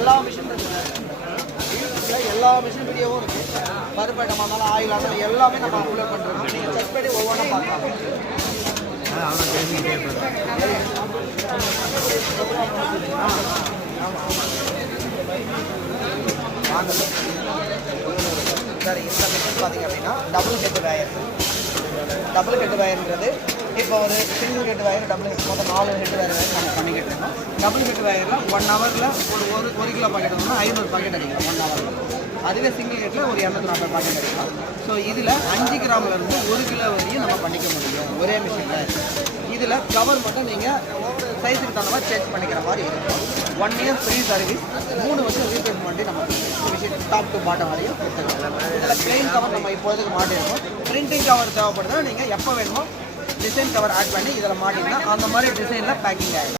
எல்லா மிஷின் எல்லா மிஷின் வீடியோவும் இருக்குது. பருப்பு ஐட்டமாக இருந்தாலும் ஆயில் இருந்தாலும் எல்லாமே நம்ம அப்லோட் பண்ணுறோம். நீங்கள் செக் பண்ணி ஒவ்வொன்றா பார்க்கலாம். சரி, இந்த மிஷின் பார்த்தீங்க அப்படின்னா double head wire. Double head வயர்ன்றது இப்போ ஒரு single head wire double head மொத்தம் 4 ஹெட் வயர் நம்ம பண்ணிக்கிட்டு இருக்கோம். டபுள் ஹெட் வயரில் 1 ஹவரில் ஒரு கிலோ பாக்கெட் வந்தோம்னா 500 பாக்கெட் அடிக்கலாம் 1 ஹவரில். அதுவே சிங்கிள் ஹெட்டில் ஒரு 240 பாக்கெட் அடிக்கலாம். ஸோ இதில் 5 கிராம்லேருந்து 1 கிலோ வரையும் நம்ம பண்ணிக்க முடியும் ஒரே மிஷினில். இதில் கவர் மட்டும் நீங்கள் சைஸுக்கு தகுந்த மாதிரி சேஞ்ச் பண்ணிக்கிற மாதிரி இருக்கும். 1 இயர் ஃப்ரீ சர்வீஸ், 3 வருஷம் ரீப்ளேஸ்மெண்ட்டு நம்ம மிஷின் டாப் டு பாட்டம் வரையும் கொடுத்துருக்கோம். இதில் பிளெயின் கவர் நம்ம இப்போதைக்கு மாட்டிருக்கோம். பிரிண்டிங் கவர் தேவைப்படுதுன்னா நீங்கள் எப்போ வேணுமோ டிசைன் கவர் ஆட் பண்ணி இதில் மாட்டிங்கன்னா அந்த மாதிரி டிசைனில் பேக்கிங் ஆகிடும்.